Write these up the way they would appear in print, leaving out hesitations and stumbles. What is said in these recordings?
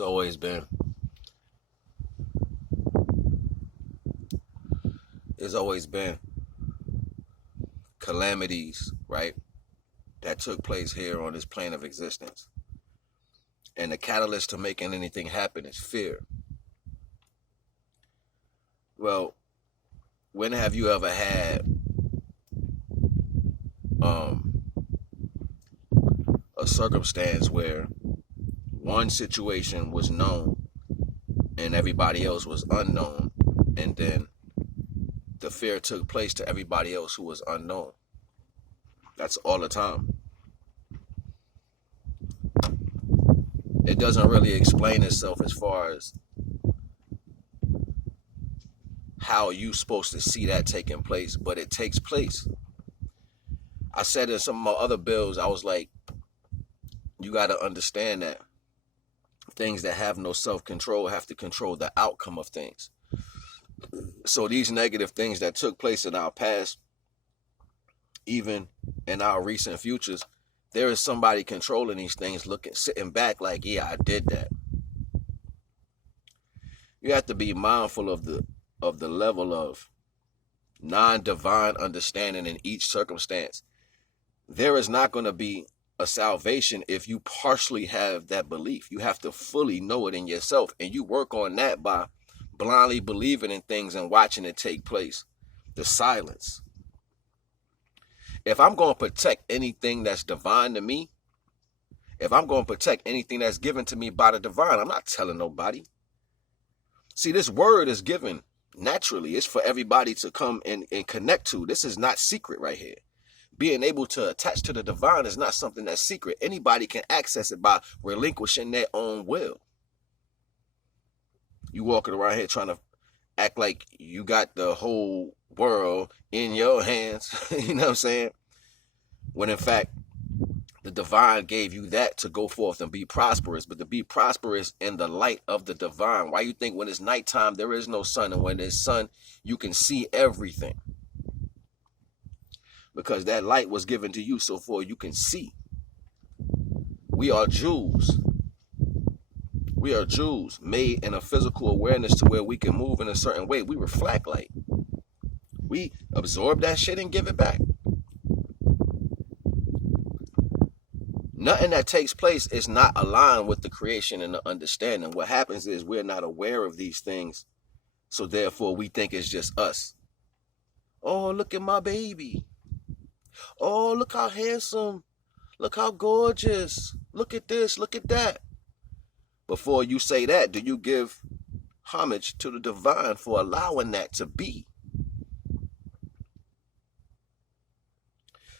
There's always been. There's always been calamities, right, that took place here on this plane of existence. And the catalyst to making anything happen is fear. Well, when have you ever had a circumstance where one situation was known and everybody else was unknown, and then the fear took place to everybody else who was unknown? That's all the time. It doesn't really explain itself as far as how you supposed to see that taking place, but it takes place. I said in some of my other bills, I was like, you got to understand that things that have no self-control have to control the outcome of things. So these negative things that took place in our past, even in our recent futures, there is somebody controlling these things, sitting back like, yeah, I did that. You have to be mindful of the level of non-divine understanding in each circumstance. There is not going to be a salvation if you partially have that belief. You have to fully know it in yourself, and you work on that by blindly believing in things and watching it take place. The silence. If I'm going to protect anything that's divine to me, if I'm going to protect anything that's given to me by the divine, I'm not telling nobody. See, this word is given naturally. It's for everybody to come and connect to. This is not secret right here. Being able to attach to the divine is not something that's secret. Anybody can access it by relinquishing their own will. You walking around here trying to act like you got the whole world in your hands, you know what I'm saying? When in fact, the divine gave you that to go forth and be prosperous, but to be prosperous in the light of the divine. Why you think when it's nighttime, there is no sun, and when there's sun, you can see everything? Because that light was given to you so for you can see. We are Jews. We are Jews made in a physical awareness to where we can move in a certain way. We reflect light. We absorb that shit and give it back. Nothing that takes place is not aligned with the creation and the understanding. What happens is we're not aware of these things, so therefore we think it's just us. Oh, look at my baby. Oh, look how handsome. Look how gorgeous. Look at this, look at that. Before you say that, do you give homage to the divine for allowing that to be?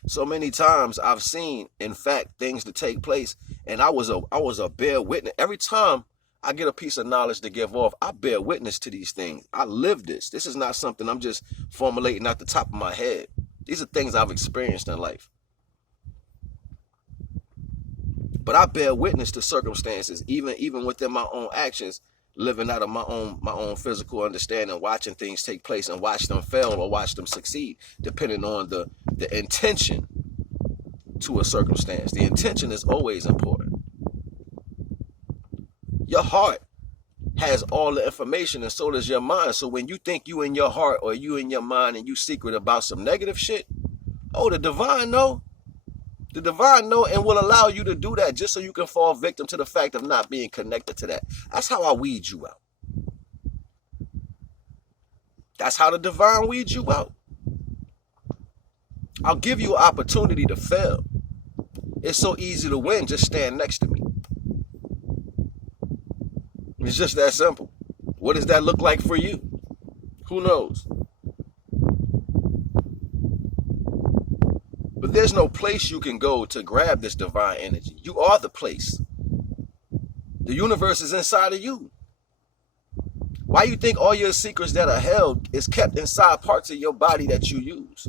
So many times I've seen, in fact, things to take place, and I was a bear witness. Every time I get a piece of knowledge to give off, I bear witness to these things. I live this. This is not something I'm just formulating out the top of my head. These are things I've experienced in life. But I bear witness to circumstances, even within my own actions, living out of my own physical understanding, watching things take place and watch them fail or watch them succeed, depending on the intention to a circumstance. The intention is always important. Your heart has all the information, and so does your mind. So when you think you in your heart or you in your mind and you secret about some negative shit, oh, the divine know. The divine know and will allow you to do that just so you can fall victim to the fact of not being connected to that. That's how I weed you out. That's how the divine weeds you out. I'll give you an opportunity to fail. It's so easy to win. Just stand next to me. It's just that simple. What does that look like for you? Who knows? But there's no place you can go to grab this divine energy. You are the place. The universe is inside of you. Why you think all your secrets that are held is kept inside parts of your body that you use?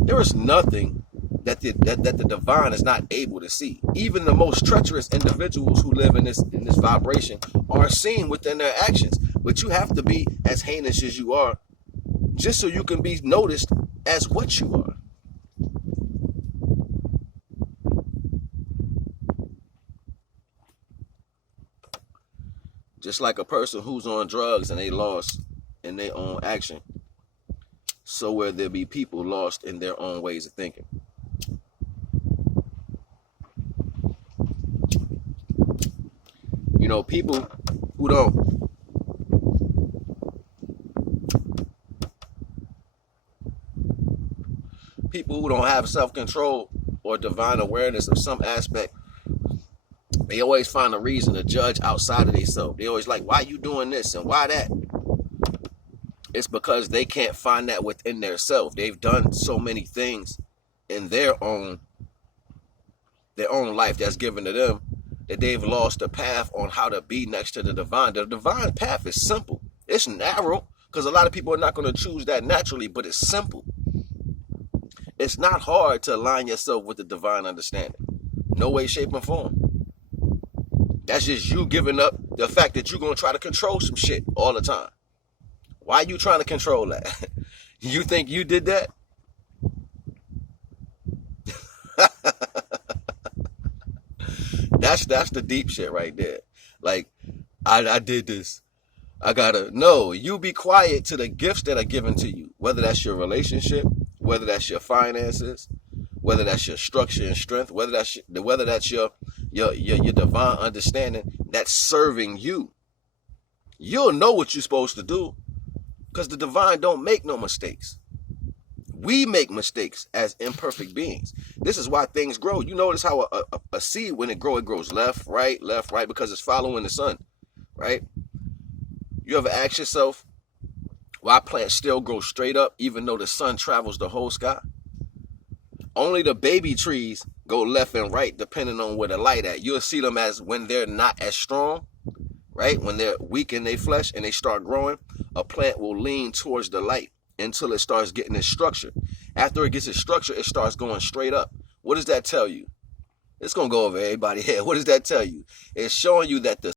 There is nothing that the divine is not able to see. Even the most treacherous individuals who live in this vibration are seen within their actions. But you have to be as heinous as you are, just so you can be noticed as what you are. Just like a person who's on drugs and they lost in their own action, so will there be people lost in their own ways of thinking. You know, people who don't have self-control or divine awareness of some aspect, they always find a reason to judge outside of themselves. They always like, why you doing this and why that? It's because they can't find that within their self. They've done so many things in their own life that's given to them that they've lost the path on how to be next to the divine. The divine path is simple. It's narrow because a lot of people are not going to choose that naturally, but it's simple. It's not hard to align yourself with the divine understanding. No way, shape, and form. That's just you giving up the fact that you're going to try to control some shit all the time. Why are you trying to control that? You think you did that? That's the deep shit right there. Like, I did this. I gotta, no, you be quiet to the gifts that are given to you. Whether that's your relationship, whether that's your finances, whether that's your structure and strength, whether that's your divine understanding that's serving you. You'll know what you're supposed to do because the divine don't make no mistakes. We make mistakes as imperfect beings. This is why things grow. You notice how a seed, when it grows left, right, because it's following the sun, right? You ever ask yourself why plants still grow straight up even though the sun travels the whole sky? Only the baby trees go left and right depending on where the light at. You'll see them as when they're not as strong, right? When they're weak in their flesh and they start growing, a plant will lean towards the light until it starts getting its structure. After it gets its structure, it starts going straight up. What does that tell you? It's going to go over everybody's head. What does that tell you? It's showing you that the